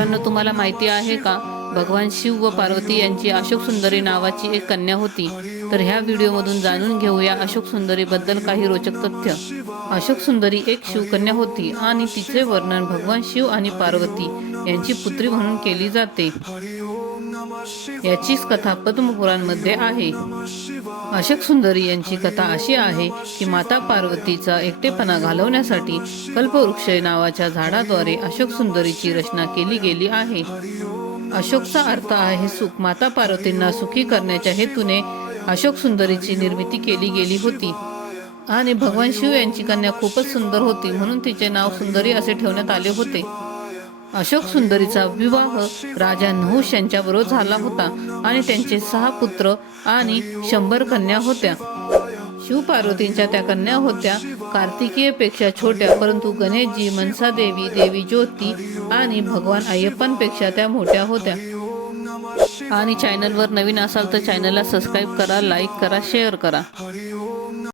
मित्रांनो तुम्हाला माहिती आहे का? भगवान शिव व पार्वती यांची अशोक सुंदरी नावाची एक कन्या होती. तर ह्या व्हिडिओमधून जाणून घेऊया अशोक सुंदरीबद्दल काही रोचक तथ्य. अशोक सुंदरी एक शिवकन्या होती आणि तिचे वर्णन भगवान शिव आणि पार्वती यांची पुत्री म्हणून केली जाते. याचीच कथा पद्मपुराणमध्ये आहे. अशोक सुंदरी यांची कथा अशी आहे की माता पार्वतीचा एकटेपणा घालवण्यासाठी कल्पवृक्ष नावाच्या झाडाद्वारे अशोक सुंदरीची रचना केली गेली आहे. अशोकचा अर्थ आहे सुख माता पार्वतींना सुखी करण्याच्या हेतूने अशोक सुंदरीची निर्मिती केली गेली होती. आणि भगवान शिव यांची कन्या खूपच सुंदर होती म्हणून तिचे नाव सुंदरी असे ठेवण्यात आले होते. अशोक सुंदरीचा विवाह राजा नहुष यांच्याबरोबर झाला होता आणि त्यांचे सहा पुत्र आणि शंभर कन्या होत्या. शिवपार्वतींच्या त्या कन्या होत्या. कार्तिकीयपेक्षा छोट्या परंतु गणेशजी मनसा देवी देवी ज्योती आणि भगवान अय्यप्पांपेक्षा त्या मोठ्या होत्या. आणि चॅनलवर नवीन असाल तर चॅनलला सबस्क्राईब करा लाईक करा शेअर करा.